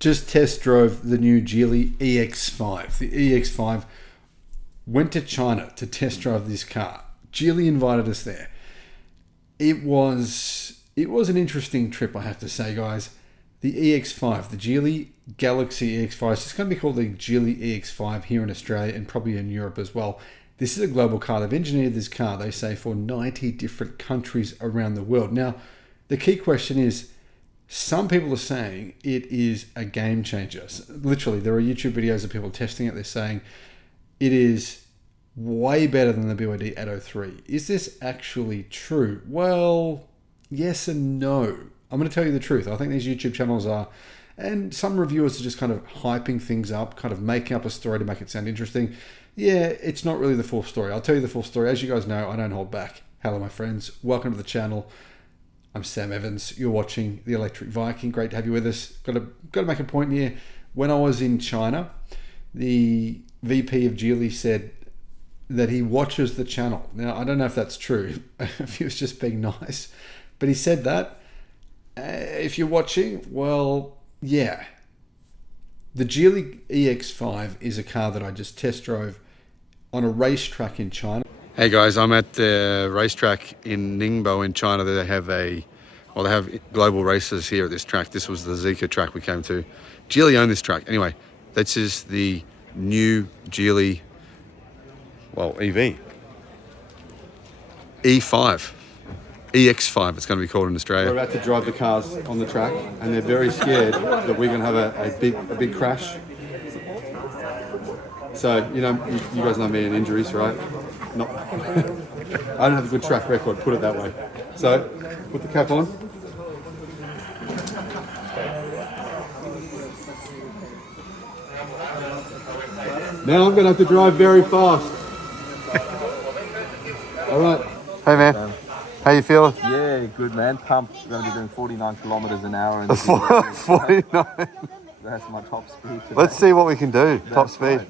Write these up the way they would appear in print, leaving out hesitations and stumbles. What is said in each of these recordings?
Just test drove the new Geely EX5. The EX5 went to China to test drive this car. Geely invited us there. It was an interesting trip, I have to say, guys. The EX5, the Geely Galaxy EX5, it's just going to be called the Geely EX5 here in Australia and probably in Europe as well. This is a global car. They've engineered this car, they say, for 90 different countries around the world. Now, the key question is, some people are saying it is a game changer. Literally, there are YouTube videos of people testing it. They're saying it is way better than the BYD Atto 3. Is this actually true? Well, yes and no. I'm going to tell you the truth. I think these YouTube channels are, and some reviewers are just kind of hyping things up, kind of making up a story to make it sound interesting. Yeah, it's not really the full story. I'll tell you the full story. As you guys know, I don't hold back. Hello, my friends. Welcome to the channel. I'm Sam Evans. You're watching the Electric Viking. Great to have you with us. Got to make a point here. When I was in China, the VP of Geely said that he watches the channel. Now, I don't know if that's true, if he was just being nice, but he said that. If you're watching, well, yeah. The Geely EX5 is a car that I just test drove on a racetrack in China. Hey guys, I'm at the racetrack in Ningbo in China. They have they have global races here at this track. This was the Zeekr track we came to. Geely owned this track. Anyway, this is the new Geely, EV. E5. EX5 it's going to be called in Australia. We're about to drive the cars on the track and they're very scared that we're going to have a big crash. So, you guys know me in injuries, right? I don't have a good track record, put it that way. So, put the cap on. Now I'm going to have to drive very fast. All right. Hey man, how you feeling? Yeah, good man. Pumped. We're going to be doing 49 kilometers an hour. 49? That's my top speed today. Let's see what we can do, top speed. Right.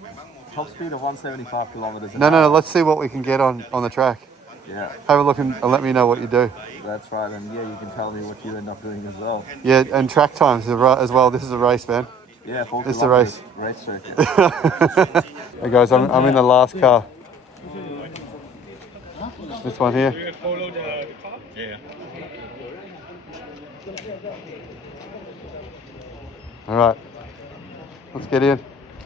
Top speed of 175 kilometers an hour. No, let's see what we can get on the track. Yeah. Have a look and let me know what you do. That's right, and yeah, you can tell me what you end up doing as well. Yeah, and track times as well. This is a race, man. Yeah, 4 This is a race. Race circuit. Hey guys, I'm in the last car. This one here. Yeah. All right, let's get in.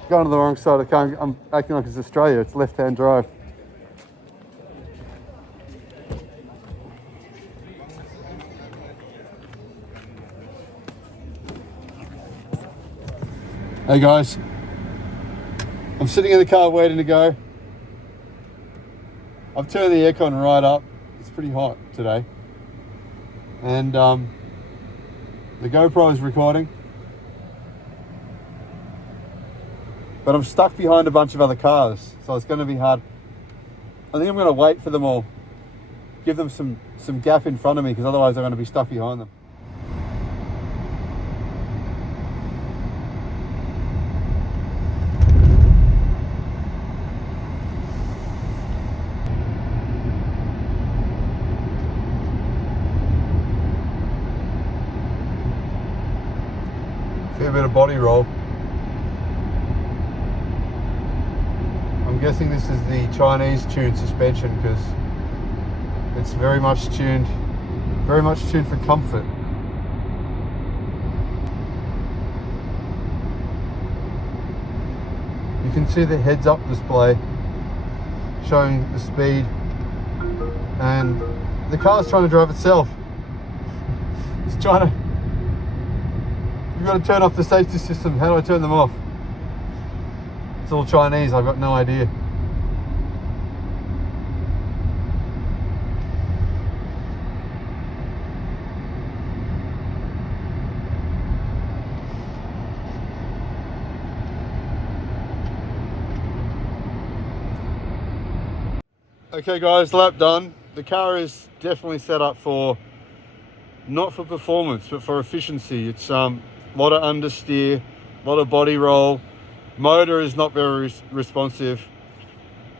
Going to the wrong side of the car. I'm acting like it's Australia. It's left-hand drive. Hey guys, I'm sitting in the car waiting to go. I've turned the aircon right up. It's pretty hot today. And the GoPro is recording. But I'm stuck behind a bunch of other cars, so it's going to be hard. I think I'm going to wait for them all. Give them some gap in front of me, because otherwise I'm going to be stuck behind them. Fair bit of body roll. I'm guessing this is the Chinese tuned suspension, because it's very much tuned for comfort. You can see the heads up display showing the speed, and the car's trying to drive itself. It's trying to. You've got to turn off the safety system. How do I turn them off? It's all Chinese, I've got no idea. Okay guys, lap done. The car is definitely set up for, not for performance, but for efficiency. It's a lot of understeer, a lot of body roll. Motor is not very responsive.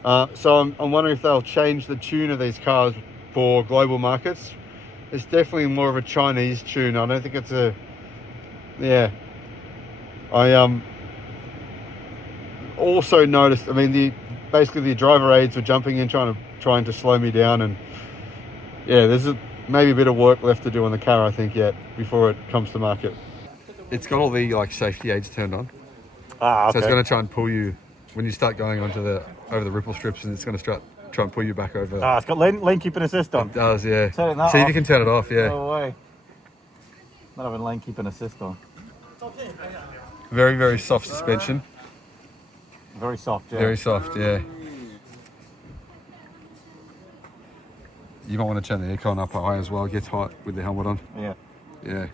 So I'm wondering if they'll change the tune of these cars for global markets. It's definitely more of a Chinese tune. I don't think it's I also noticed, I mean, basically the driver aids were jumping in, trying to slow me down, and yeah, there's maybe a bit of work left to do on the car, I think, yet before it comes to market. It's got all the like safety aids turned on, Okay. so it's going to try and pull you when you start going over the ripple strips, and it's going to try and pull you back over. It's got lane keeping assist on. It does, yeah. Turn that See if off. you can turn it off, yeah. No way. Not having lane keeping assist on. Very, very soft suspension. Very soft, yeah. Very soft, yeah. You might want to turn the aircon up high as well. It gets hot with the helmet on. Yeah. Yeah.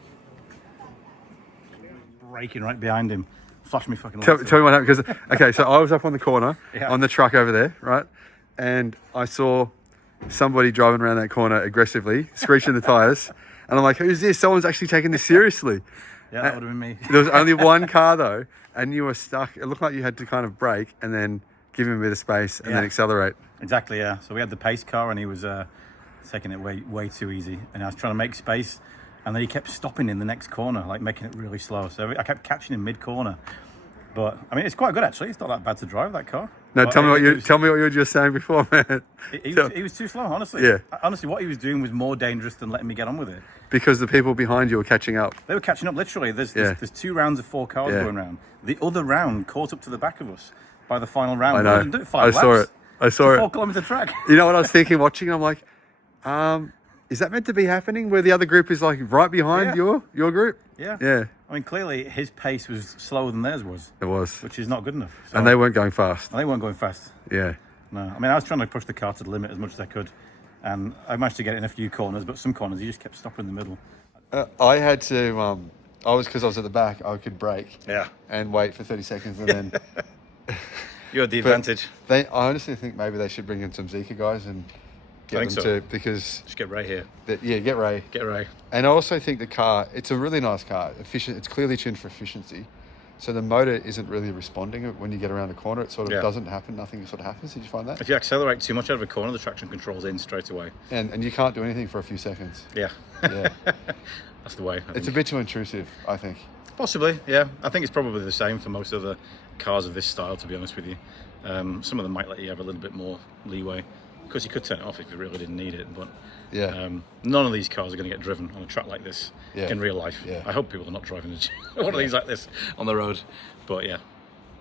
Braking right behind him. Flash me fucking Tell lights. me what happened. Because, okay, so I was up on the corner, Yeah. on the truck over there, right? And I saw somebody driving around that corner aggressively, screeching the tyres. And I'm like, who's this? Someone's actually taking this seriously. Yeah, that would have been me. There was only one car though, and you were stuck. It looked like you had to kind of brake and then give him a bit of space and then accelerate. Exactly, yeah. So we had the pace car and he was taking it way too easy. And I was trying to make space and then he kept stopping in the next corner, like making it really slow. So I kept catching him mid-corner. But, I mean, it's quite good actually. It's not that bad to drive, that car. No, But tell me what you were just saying before, man. He was too slow, honestly. Yeah. Honestly, what he was doing was more dangerous than letting me get on with it. Because the people behind you were catching up. They were catching up, literally. There's 2 rounds of 4 cars going round. The other round caught up to the back of us by the final round. I know. We didn't do it 5 I saw laps. it. I saw it. 4-kilometre track. You know what I was thinking watching? I'm like, is that meant to be happening where the other group is like right behind your group? Yeah. Yeah. I mean, clearly his pace was slower than theirs was. It was. Which is not good enough. So, And they weren't going fast. and they weren't going fast. Yeah. No. I mean, I was trying to push the car to the limit as much as I could. And I managed to get it in a few corners, but some corners he just kept stopping in the middle. I had to, because I was at the back, I could brake Yeah. and wait for 30 seconds and then... You had the But advantage. I honestly think maybe they should bring in some Zika guys and get them think so. to, because, Just get Ray here. get Ray. Get Ray. And I also think the car, it's a really nice car, efficient. It's clearly tuned for efficiency. So the motor isn't really responding when you get around a corner. It sort of doesn't happen. Nothing sort of happens. Did you find that? If you accelerate too much out of a corner, the traction control's in straight away. And you can't do anything for a few seconds. Yeah. Yeah. That's the way. It's a bit too intrusive, I think. Possibly, yeah. I think it's probably the same for most other cars of this style, to be honest with you. Some of them might let you have a little bit more leeway. Because you could turn it off if you really didn't need it. But none of these cars are going to get driven on a track like this in real life. Yeah. I hope people are not driving one of these like this on the road. But yeah,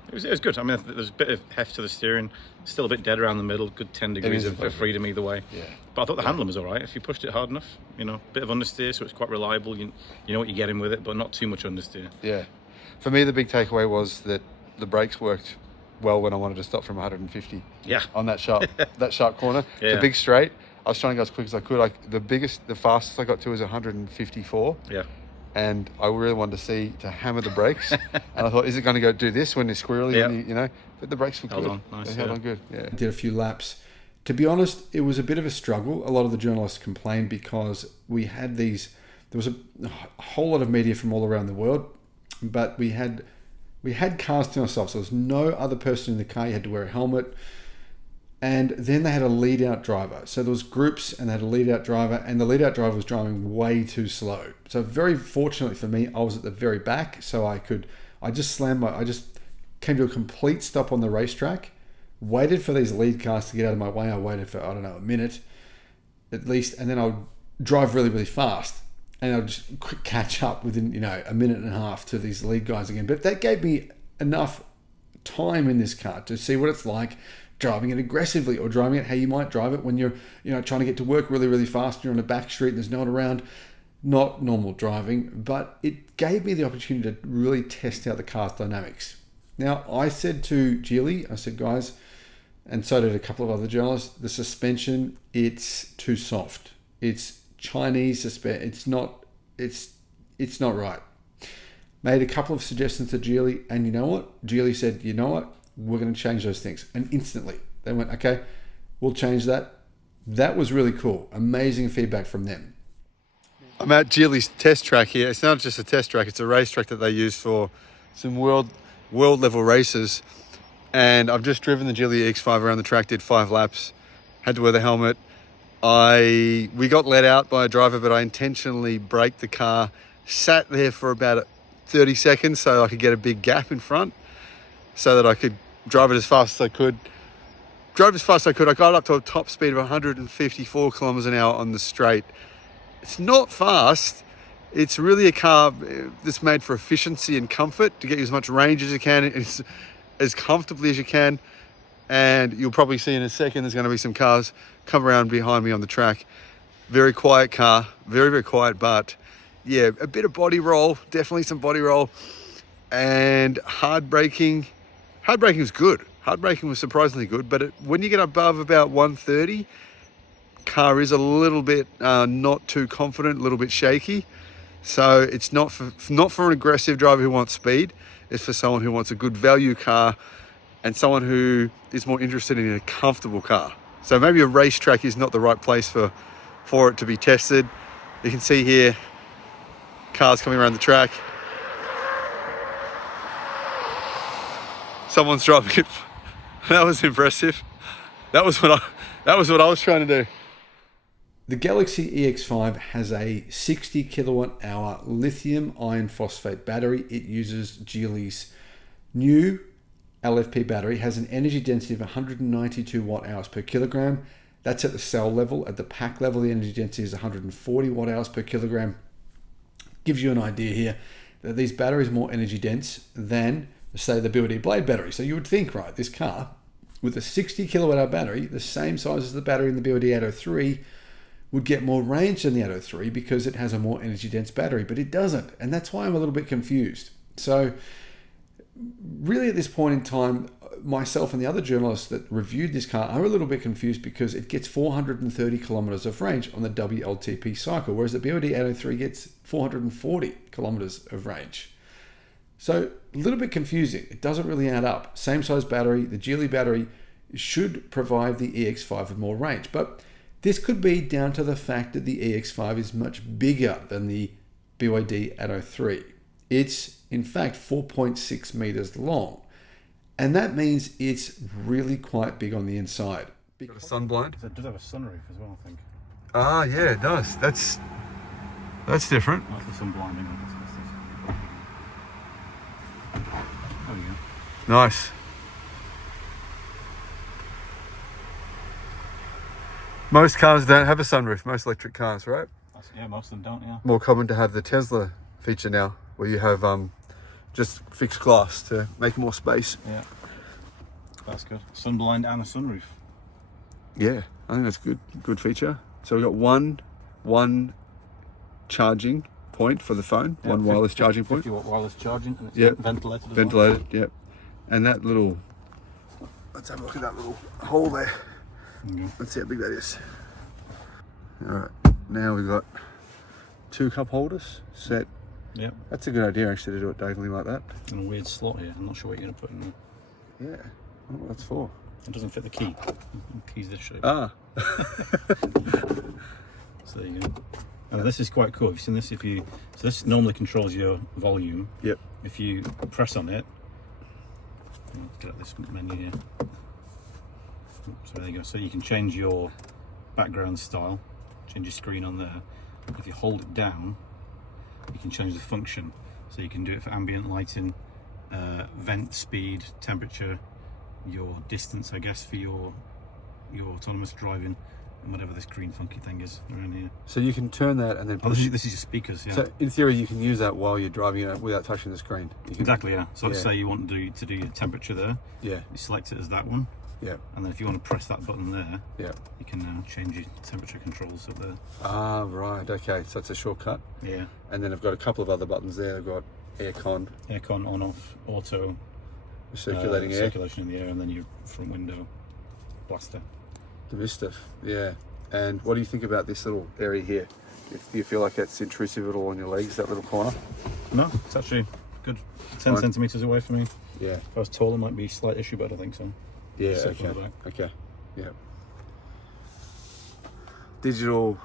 it was good. I mean, there's a bit of heft to the steering. Still a bit dead around the middle. Good 10 degrees of freedom either way. Yeah. But I thought the handling was all right. If you pushed it hard enough, bit of understeer, so it's quite reliable. You know what you're getting with it, but not too much understeer. Yeah. For me, the big takeaway was that the brakes worked well when I wanted to stop from 150 on that sharp corner. Yeah. The big straight, I was trying to go as quick as I could. The fastest I got to was 154. Yeah. And I really wanted to hammer the brakes. And I thought, is it going to do this when it's squirrely? Yeah. But the brakes were good. Held on. Nice, they held on good. Yeah. Did a few laps. To be honest, it was a bit of a struggle. A lot of the journalists complained because there was a whole lot of media from all around the world, but we had cars to ourselves. There was no other person in the car. You had to wear a helmet. And then they had a lead-out driver. So there was groups and they had a lead-out driver, and the lead-out driver was driving way too slow. So very fortunately for me, I was at the very back, so I just came to a complete stop on the racetrack, waited for these lead cars to get out of my way. I waited for, a minute at least, and then I would drive really, really fast. And I'll just quick catch up within, a minute and a half to these lead guys again. But that gave me enough time in this car to see what it's like driving it aggressively, or driving it how you might drive it when you're, trying to get to work really, really fast. You're on a back street and there's no one around. Not normal driving, but it gave me the opportunity to really test out the car's dynamics. Now, I said to Geely, I said, guys, and so did a couple of other journalists, the suspension, it's too soft. It's Chinese suspension. It's not right. Made a couple of suggestions to Geely, and you know what? Geely said, you know what? We're going to change those things. And instantly they went, okay, we'll change that. That was really cool. Amazing feedback from them. I'm at Geely's test track here. It's not just a test track, it's a racetrack that they use for some world level races. And I've just driven the Geely EX5 around the track, did 5 laps, had to wear the helmet. We got let out by a driver, but I intentionally braked the car, sat there for about 30 seconds so I could get a big gap in front so that I could drive it as fast as I could. Drove as fast as I could. I got up to a top speed of 154 kilometers an hour on the straight. It's not fast. It's really a car that's made for efficiency and comfort, to get you as much range as you can, as comfortably as you can. And you'll probably see in a second, there's going to be some cars come around behind me on the track. Very quiet car, very, very quiet, but yeah, a bit of body roll, definitely some body roll, and hard braking. Hard braking was good. Hard braking was surprisingly good, but when you get above about 130, car is a little bit not too confident, a little bit shaky. So it's not for an aggressive driver who wants speed. It's for someone who wants a good value car and someone who is more interested in a comfortable car. So maybe a racetrack is not the right place for it to be tested. You can see here cars coming around the track. Someone's driving it. That was impressive. That was what I was trying to do. The Galaxy EX5 has a 60 kilowatt hour lithium iron phosphate battery. It uses Geely's new LFP battery, has an energy density of 192 watt hours per kilogram. That's at the cell level. At the pack level, the energy density is 140 watt hours per kilogram. Gives you an idea here that these batteries are more energy dense than, say, the BYD Blade battery. So you would think, right, this car with a 60 kilowatt hour battery, the same size as the battery in the BYD Atto 3, would get more range than the Atto 3 because it has a more energy dense battery, but it doesn't. And that's why I'm a little bit confused. So really at this point in time, myself and the other journalists that reviewed this car are a little bit confused because it gets 430 kilometers of range on the WLTP cycle, whereas the BYD Atto 3 gets 440 kilometers of range. So a little bit confusing. It doesn't really add up. Same size battery. The Geely battery should provide the EX5 with more range, but this could be down to the fact that the EX5 is much bigger than the BYD Atto 3. It's in fact 4.6 meters long, and that means it's really quite big on the inside. Got a sun blind. It does have a sunroof as well, I think. Ah, yeah, it does. That's different. That's the sun blinding. There we go. Nice. Most cars don't have a sunroof, most electric cars, right? Yeah, most of them don't, yeah. More common to have the Tesla feature now, where you have just fixed glass to make more space. Yeah, that's good. Sun blind and a sunroof. Yeah, I think that's good feature. So we've got one charging point for the phone, one wireless charging point. 50 watt wireless charging, and it's ventilated as ventilated, well. Yep. And that little, let's have a look at that little hole there. Let's see how big that is. All right, now we've got 2 cup holders set. Yep. That's a good idea actually, to do it diagonally like that. And a weird slot here. I'm not sure what you're going to put in there. Yeah, I don't know what that's for. It doesn't fit the key. The key's this shape. Ah. So there you go. And this is quite cool. Have you seen this? So this normally controls your volume. Yep. If you press on it, get at this menu here. So there you go. So you can change your background style, change your screen on there. If you hold it down, you can change the function. So you can do it for ambient lighting, vent speed, temperature, your distance, I guess, for your autonomous driving, and whatever this green funky thing is around here. So you can turn that and then push. This is your speakers, yeah. So in theory, you can use that while you're driving it without touching the screen. Exactly, yeah. So let's say you want to do your temperature there. Yeah. You select it as that one. Yeah. And then if you want to press that button there, yeah, you can now change your temperature controls up there. Ah, right. Okay. So it's a shortcut. Yeah. And then I've got a couple of other buttons there. I've got aircon. Aircon on off, auto. Circulating air. Circulation in the air, and then your front window blaster. The stuff. Yeah. And what do you think about this little area here? Do you feel like it's intrusive at all on your legs, that little corner? No, it's actually good. 10 centimeters away from me. Yeah. If I was taller, it might be a slight issue, but I don't think so. Yeah, okay. Okay. Yeah. Digital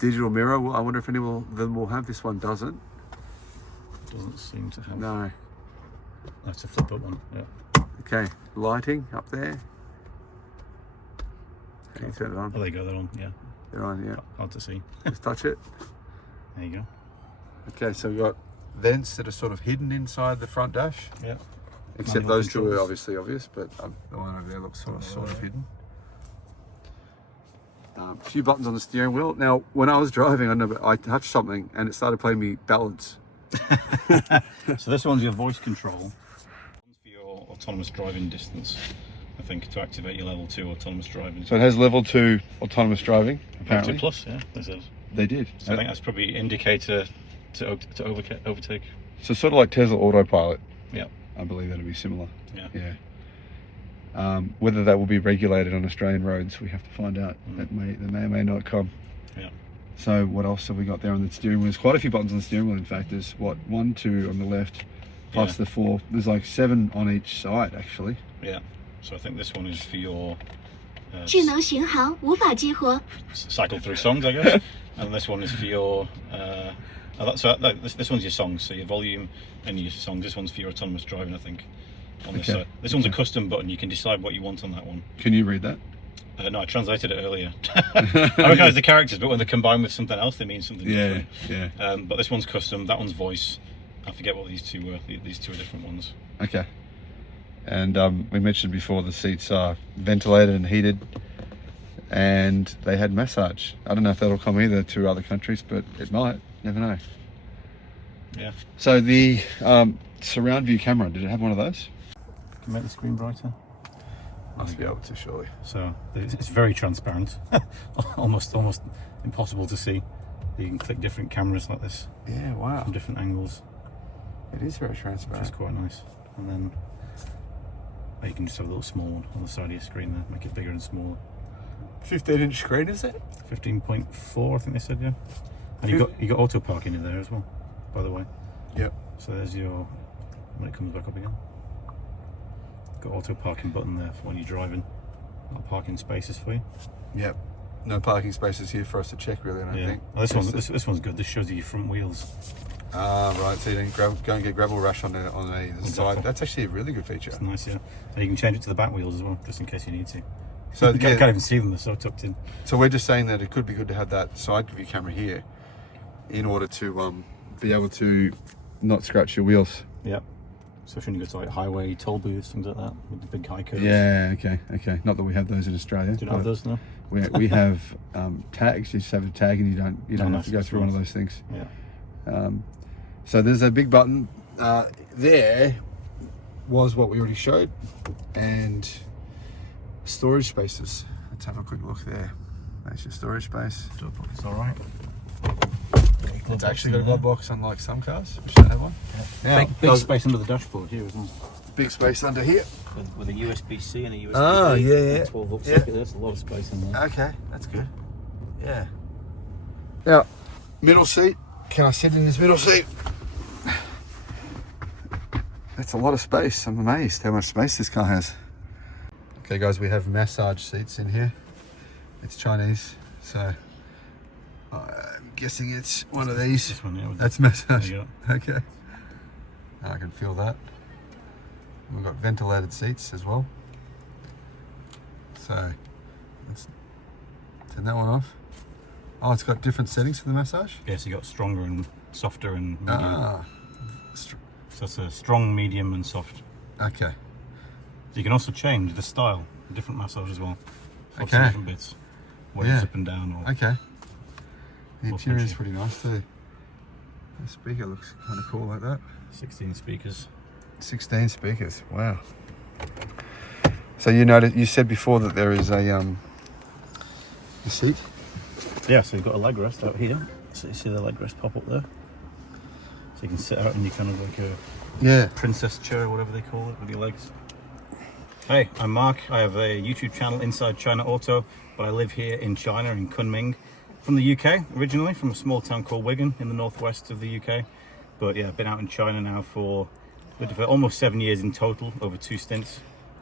mirror. Well, I wonder if any of them will have. This one doesn't. Doesn't seem to have. No. That's a flip up one. Yeah. Okay. Lighting up there. Can you turn it on? Oh, there you go. They're on. Yeah. They're on. Yeah. Hard to see. Just touch it. There you go. Okay, so we've got vents that are sort of hidden inside the front dash. Yeah. Except Manual those two are controls. obviously obvious, but the one over there looks sort of hidden. A few buttons on the steering wheel. Now, when I was driving, I touched something and it started playing me ballads. So this one's your voice control. One's for your autonomous driving distance, I think, to activate your level 2 autonomous driving. So it has level 2 autonomous driving, apparently. 2 plus, yeah, this is. They did. So I think that's probably indicator to overtake. So sort of like Tesla autopilot. Yeah. I believe that'll be similar. Yeah. Whether that will be regulated on Australian roads, we have to find out. That may or may not come. Yeah. So what else have we got there on the steering wheel? There's quite a few buttons on the steering wheel. In fact, there's 1, 2 on the left, plus the 4. There's like 7 on each side, actually. Yeah. So I think this one is for your 智能型号无法激活。 cycle through songs, I guess. And this one is for your this one's your songs, so your volume and your songs. This one's for your autonomous driving, I think. On this side. This one's a custom button. You can decide what you want on that one. Can you read that? No, I translated it earlier. I recognise the characters, but when they're combined with something else, they mean something different. Yeah. But this one's custom. That one's voice. I forget what these two were. These two are different ones. Okay. And we mentioned before the seats are ventilated and heated, and they had massage. I don't know if that'll come either to other countries, but it might. Never know. Yeah. So the surround view camera, did it have one of those? Can you make the screen brighter? Must be able to, surely. So it's very transparent, almost impossible to see. You can click different cameras like this Yeah, wow. from different angles, It is very which transparent. is quite nice. And then you can just have a little small one on the side of your screen there, make it bigger and smaller. 15-inch screen, is it? 15.4, I think they said, yeah. And you got auto parking in there as well, by the way. Yep. So there's your, when it comes back up again, got auto parking button there for when you're driving. Got parking spaces for you. Yep. No parking spaces here for us to check, really, I don't think. Well, this one's good. This shows you your front wheels. Ah, right. So you didn't go and get gravel rash on the Exactly. side. That's actually a really good feature. It's nice, yeah. And you can change it to the back wheels as well, just in case you need to. So You can't even see them, they're so tucked in. So we're just saying that it could be good to have that side view camera here, in order to be able to not scratch your wheels. Yeah. Especially when you go to like highway toll booths, things like that, with the big high curves. Yeah. Okay. Not that we have those in Australia. Do you not have those now? We have tags. You just have a tag, and you don't have to go through one of those things. Yeah. So there's a big button. There was what we already showed, and storage spaces. Let's have a quick look there. That's your storage space. It's all right. It's actually got a glove box, unlike some cars which don't have one. Now, Big space under the dashboard here as well. big space under here. With a USB-C and a USB-A. Oh, yeah. 12 volt Yeah. socket, there's a lot of space in there. Okay, that's good. Yeah. Now, middle seat. Can I sit in this middle seat? That's a lot of space. I'm amazed how much space this car has. Okay, guys, we have massage seats in here. It's Chinese, so I'm guessing it's one of these. This one, yeah. That's massage. There you Okay. I can feel that. We've got ventilated seats as well. So let's turn that one off. Oh, it's got different settings for the massage? Yeah, so you got stronger and softer and medium. Ah, So it's a strong, medium and soft. okay. You can also change the style, different massage as well. Lots Okay. of different bits. Waves Yeah. up and down. Or Okay. The Or interior is punchy. pretty nice too. The speaker looks kind of cool like that. 16 speakers. 16 speakers. Wow. So you said before that there is a seat. Yeah, so you've got a leg rest out here. So you see the leg rest pop up there. So you can sit out in your kind of like a Yeah. princess chair, whatever they call it, with your legs. Hey, I'm Mark. I have a YouTube channel, Inside China Auto, but I live here in China, in Kunming. From the UK, originally, from a small town called Wigan in the northwest of the UK. But yeah, I've been out in China now for almost 7 years in total, over 2 stints.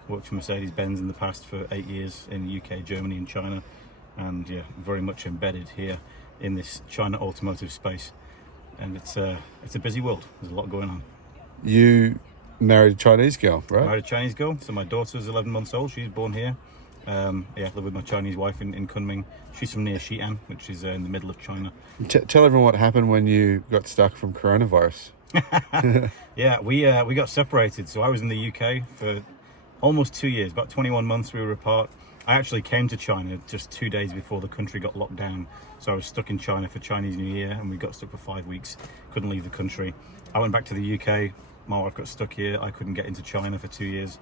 Worked for Mercedes-Benz in the past for 8 years in the UK, Germany and China. And yeah, very much embedded here in this China automotive space. And it's a busy world. There's a lot going on. You married a Chinese girl, right? Married a Chinese girl, so my daughter's 11 months old. She's born here. Live with my Chinese wife in Kunming. She's from near Xi'an, which is in the middle of China. Tell everyone what happened when you got stuck from coronavirus. Yeah, we got separated. So I was in the UK for almost 2 years, about 21 months we were apart. I actually came to China just 2 days before the country got locked down. So I was stuck in China for Chinese New Year, and we got stuck for 5 weeks. Couldn't leave the country. I went back to the UK. My wife got stuck here. I couldn't get into China for 2 years.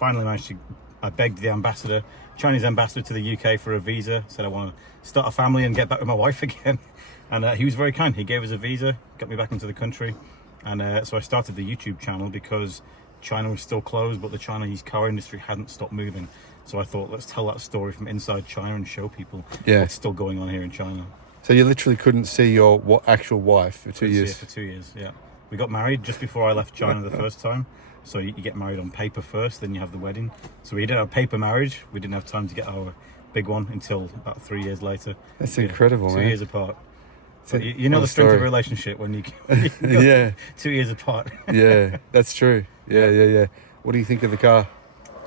Finally managed to, I begged the ambassador, Chinese ambassador to the UK for a visa. Said I want to start a family and get back with my wife again. And he was very kind. He gave us a visa, got me back into the country. And so I started the YouTube channel because China was still closed, but the Chinese car industry hadn't stopped moving. So I thought, let's tell that story from inside China and show people what's still going on here in China. So you literally couldn't see your actual wife for 2 years? For 2 years, yeah. We got married just before I left China the first time. So you get married on paper first, then you have the wedding. So we did our paper marriage. We didn't have time to get our big one until about 3 years later. That's incredible, man. 2 years apart. But you know the strength of a relationship when you yeah, 2 years apart. Yeah, that's true. Yeah. What do you think of the car?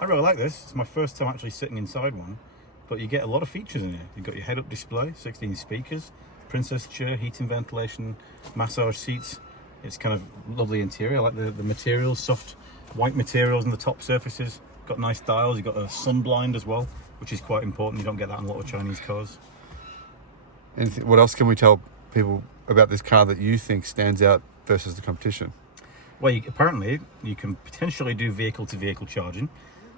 I really like this. It's my first time actually sitting inside one, but you get a lot of features in here. You've got your head-up display, 16 speakers, princess chair, heating, ventilation, massage seats. It's kind of lovely interior. I like the materials, soft white materials on the top surfaces. Got nice dials. You've got a sun blind as well, which is quite important. You don't get that in a lot of Chinese cars. And what else can we tell people about this car that you think stands out versus the competition? Well, apparently you can potentially do vehicle-to-vehicle charging.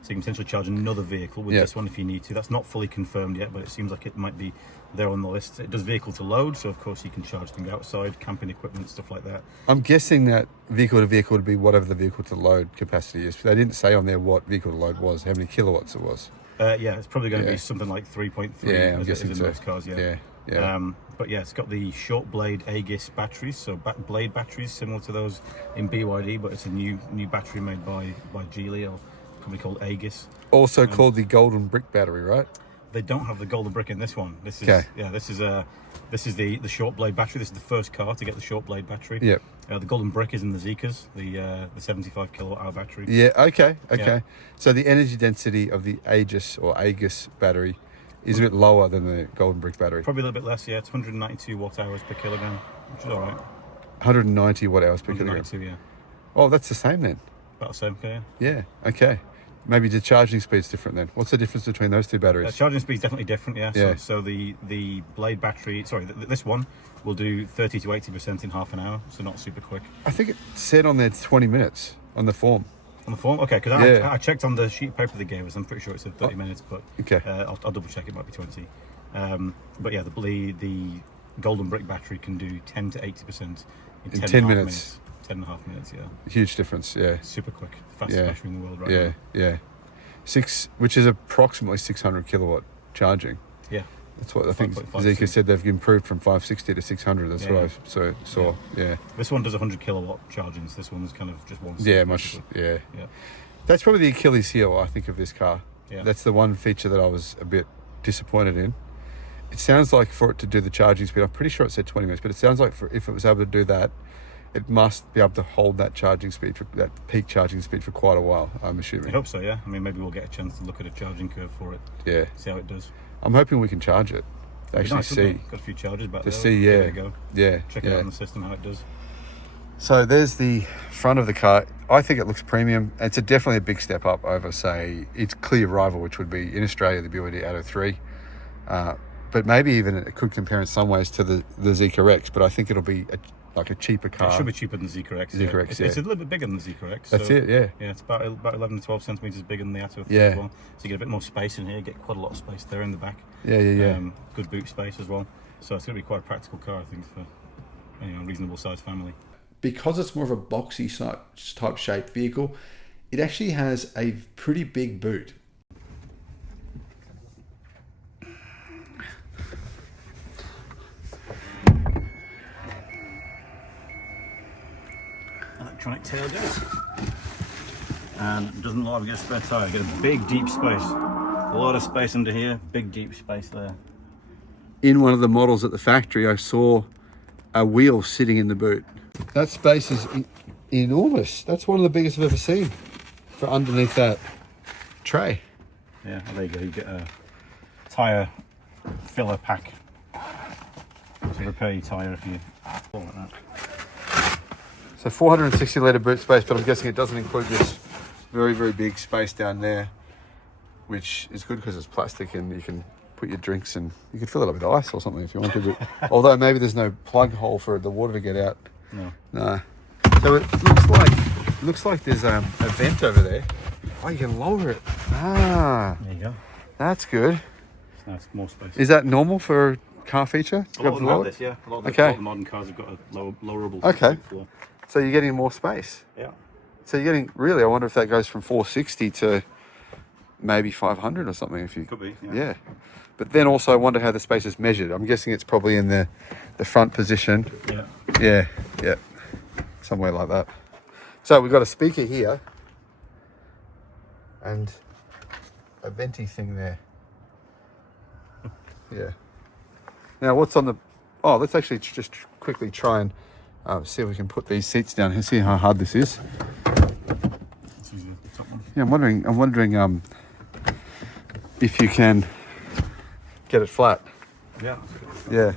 So you can potentially charge another vehicle with this one if you need to. That's not fully confirmed yet, but it seems like it might be there on the list. It does vehicle to load, so of course you can charge things outside, camping equipment, stuff like that. I'm guessing that vehicle to vehicle would be whatever the vehicle to load capacity is. They didn't say on there what vehicle to load was, how many kilowatts it was. Yeah, it's probably going to be something like 3.3 I'm as it guessing is in most cars, Yeah. But yeah, it's got the short blade Aegis batteries, so blade batteries similar to those in BYD, but it's a new battery made by Geely, or a company called Aegis. Also called the golden brick battery, right? They don't have the golden brick in this one. This is this is the short blade battery. This is the first car to get the short blade battery. Yep. The golden brick is in the Zeekas, the 75 kilowatt hour battery. Yeah. Okay. Yeah. So the energy density of the Aegis battery is a bit lower than the golden brick battery. Probably a little bit less. Yeah, it's 192 watt hours per kilogram, which is all right. 190 watt hours per kilogram. 192, yeah. Oh, that's the same then. About the same, yeah. Yeah. Okay. Maybe the charging speed's different then. What's the difference between those two batteries? Charging speed's definitely different, yeah. Yeah. So the blade battery, this one will do 30 to 80% in half an hour, so not super quick. I think it said on there 20 minutes on the form. On the form? Okay, because I checked on the sheet of paper they gave us. I'm pretty sure it said 30 minutes, but okay. I'll double check. It might be 20. But yeah, the golden brick battery can do 10 to 80% in 10 minutes. 10.5 minutes, yeah. Huge difference, yeah. Super quick. Fastest battery in the world right now. Yeah. Which is approximately 600 kilowatt charging. Yeah. That's what I think Zeeka said. They've improved from 560 to 600. That's what I saw. Yeah. This one does 100 kilowatt charging. So this one's kind of just one. Yeah, yeah. That's probably the Achilles heel, I think, of this car. Yeah. That's the one feature that I was a bit disappointed in. It sounds like for it to do the charging speed, I'm pretty sure it said 20 minutes, but it sounds like if it was able to do that, it must be able to hold that charging speed, that peak charging speed for quite a while, I'm assuming. I hope so, yeah. I mean, maybe we'll get a chance to look at a charging curve for it. Yeah. See how it does. I'm hoping we can charge it. Actually see. Got a few chargers back to there. see, There you go. Yeah. Check it out on the system, how it does. So there's the front of the car. I think it looks premium. It's definitely a big step up over, say, its clear rival, which would be in Australia, the BYD Atto 3. But maybe even it could compare in some ways to the Zeekr X, but I think it'll be a cheaper car. It should be cheaper than the Zeekr X. It's a little bit bigger than the Zeekr X. That's it, yeah. Yeah, it's about 11 to 12 centimetres bigger than the Atto 3 as well. So you get a bit more space in here, you get quite a lot of space there in the back. Yeah. Good boot space as well. So it's going to be quite a practical car, I think, for a reasonable sized family. Because it's more of a boxy type shaped vehicle, it actually has a pretty big boot. Electronic tail disc, and it doesn't allow me to get a spare tyre. Get a big deep space, a lot of space under here, big deep space there. In one of the models at the factory, I saw a wheel sitting in the boot. That space is enormous. That's one of the biggest I've ever seen for underneath that tray. Yeah, well, there you go. You get a tyre filler pack to repair your tyre if you fall like that. So 460 litre boot space, but I'm guessing it doesn't include this very, very big space down there, which is good because it's plastic and you can put your drinks and you can fill it up with ice or something if you want to. But although maybe there's no plug hole for the water to get out. No. So it looks like there's a vent over there. Oh, you can lower it. There you go. That's good. It's nice, more space. Is that normal for a car feature? A lot of them have this, yeah. A lot of the modern cars have got a lowerable floor. So you're getting more space. Yeah. So you're getting, really, I wonder if that goes from 460 to maybe 500 or something. If you Could be, yeah. But then also I wonder how the space is measured. I'm guessing it's probably in the front position. Yeah. Yeah. Somewhere like that. So we've got a speaker here and a venti thing there. Yeah. Now what's on the... Oh, let's actually just quickly try and see if we can put these seats down here. See how hard this is. It's usually the top one. Yeah, I'm wondering if you can get it flat. Yeah. Yeah.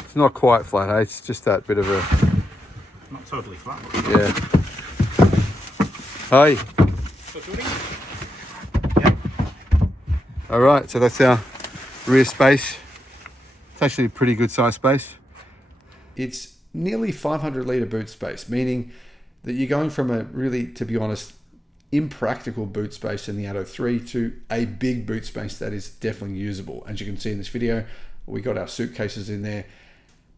It's not quite flat, eh? It's just that bit of a... Not totally flat. Yeah. Hi. Yeah. All right, so that's our rear space. It's actually a pretty good size space. It's nearly 500 litre boot space, meaning that you're going from a really, to be honest, impractical boot space in the Atto 3 to a big boot space that is definitely usable. As you can see in this video, we got our suitcases in there.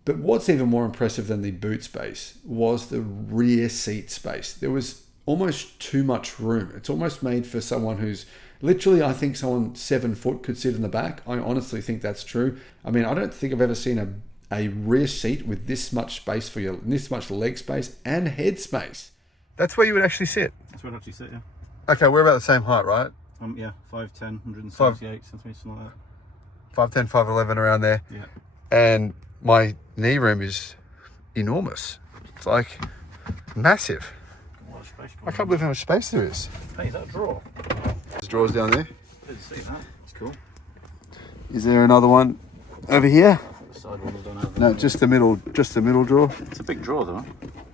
But what's even more impressive than the boot space was the rear seat space. There was almost too much room. It's almost made for someone who's literally, I think someone 7 foot could sit in the back. I honestly think that's true. I mean, I don't think I've ever seen a rear seat with this much space for this much leg space and head space. That's where you would actually sit. That's where I'd actually sit, yeah. Okay, we're about the same height, right? Yeah, 5'10", 178 centimetres, something like that. 5'10", 5'11", around there. Yeah. And my knee room is enormous. It's like massive. A lot of space. I can't believe how much space there is. Hey, is that a drawer? There's drawers down there. Didn't see that. It's cool. Is there another one over here? The side ones don't have No, just the middle drawer. It's a big drawer though.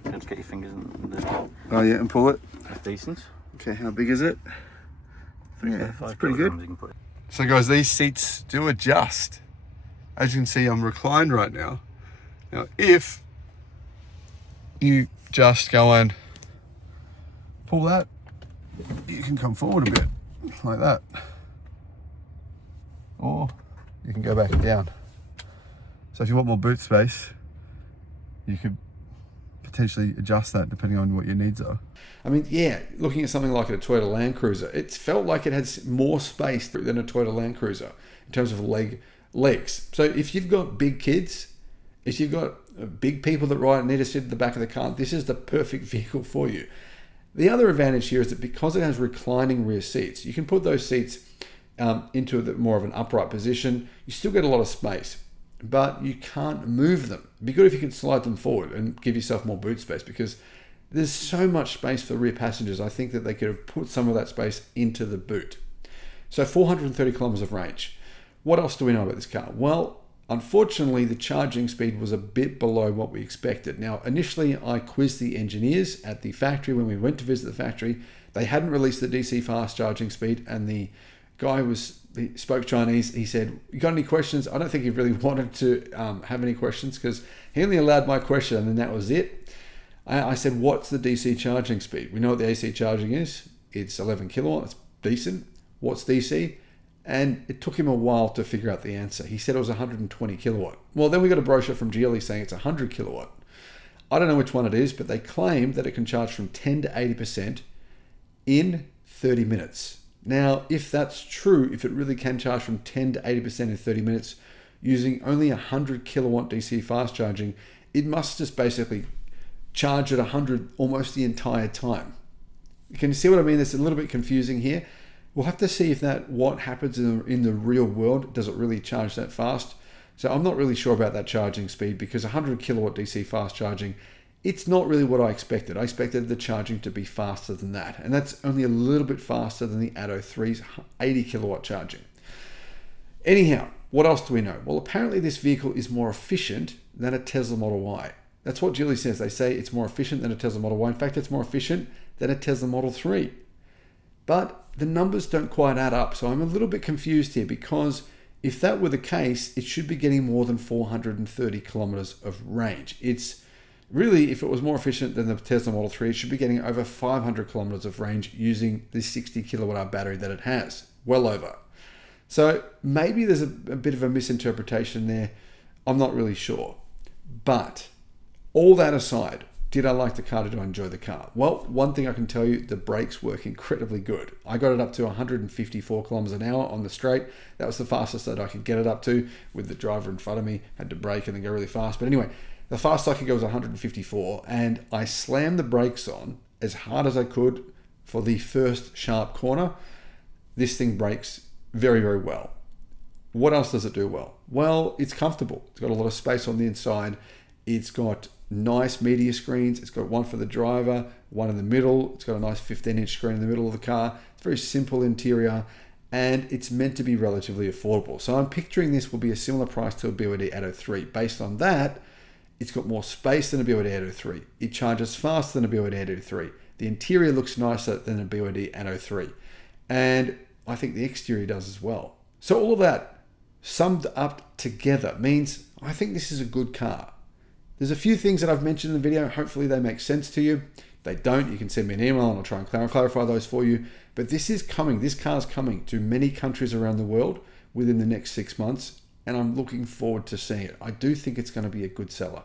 You have to get your fingers in there. Oh yeah, and pull it. That's decent. Okay, how big is it? Yeah, it's pretty good. You can put it. So guys, these seats do adjust. As you can see, I'm reclined right now. Now, if you just go and pull that, you can come forward a bit, like that. Or you can go back down. So if you want more boot space, you could potentially adjust that depending on what your needs are. I mean, yeah, looking at something like a Toyota Land Cruiser, it felt like it had more space than a Toyota Land Cruiser in terms of legs. So if you've got big kids, if you've got big people that need to sit at the back of the car, this is the perfect vehicle for you. The other advantage here is that because it has reclining rear seats, you can put those seats into more of an upright position. You still get a lot of space, but you can't move them. It'd be good if you could slide them forward and give yourself more boot space, because there's so much space for the rear passengers. I think that they could have put some of that space into the boot. So 430 kilometers of range. What else do we know about this car? Well, unfortunately, the charging speed was a bit below what we expected. Now, initially, I quizzed the engineers at the factory when we went to visit the factory. They hadn't released the DC fast charging speed, and the guy he spoke Chinese. He said, "You got any questions?" I don't think he really wanted to have any questions, because he only allowed my question, and then that was it. I said, "What's the DC charging speed?" We know what the AC charging is. It's 11 kilowatt. It's decent. What's DC? And it took him a while to figure out the answer. He said it was 120 kilowatt. Well, then we got a brochure from Geely saying it's 100 kilowatt. I don't know which one it is, but they claim that it can charge from 10 to 80% in 30 minutes. Now, if that's true, if it really can charge from 10 to 80% in 30 minutes using only 100 kilowatt DC fast charging, it must just basically charge at 100 almost the entire time. Can you see what I mean? It's a little bit confusing here. We'll have to see if what happens in the real world. Does it really charge that fast? So I'm not really sure about that charging speed, because 100 kilowatt DC fast charging, it's not really what I expected. I expected the charging to be faster than that. And that's only a little bit faster than the Atto 3's 80 kilowatt charging. Anyhow, what else do we know? Well, apparently this vehicle is more efficient than a Tesla Model Y. That's what Geely says. They say it's more efficient than a Tesla Model Y. In fact, it's more efficient than a Tesla Model 3. But the numbers don't quite add up. So I'm a little bit confused here, because if that were the case, it should be getting more than 430 kilometers of range. It's really, if it was more efficient than the Tesla Model 3, it should be getting over 500 kilometers of range using the 60 kilowatt hour battery that it has. Well over. So maybe there's a bit of a misinterpretation there. I'm not really sure. But all that aside, did I like the car? Did I enjoy the car? Well, one thing I can tell you, the brakes work incredibly good. I got it up to 154 kilometers an hour on the straight. That was the fastest that I could get it up to, with the driver in front of me. Had to brake and then go really fast. But anyway, the fastest I could go was 154, and I slammed the brakes on as hard as I could for the first sharp corner. This thing brakes very, very well. What else does it do well? Well, it's comfortable. It's got a lot of space on the inside. It's got nice media screens. It's got one for the driver, one in the middle. It's got a nice 15-inch screen in the middle of the car. It's a very simple interior, and it's meant to be relatively affordable. So I'm picturing this will be a similar price to a BYD Atto 3. Based on that, it's got more space than a BYD Atto 3. It charges faster than a BYD Atto 3. The interior looks nicer than a BYD Atto 3. And I think the exterior does as well. So all of that summed up together means I think this is a good car. There's a few things that I've mentioned in the video. Hopefully they make sense to you. If they don't, you can send me an email and I'll try and clarify those for you. But this is coming. This car's coming to many countries around the world within the next 6 months. And I'm looking forward to seeing it. I do think it's going to be a good seller.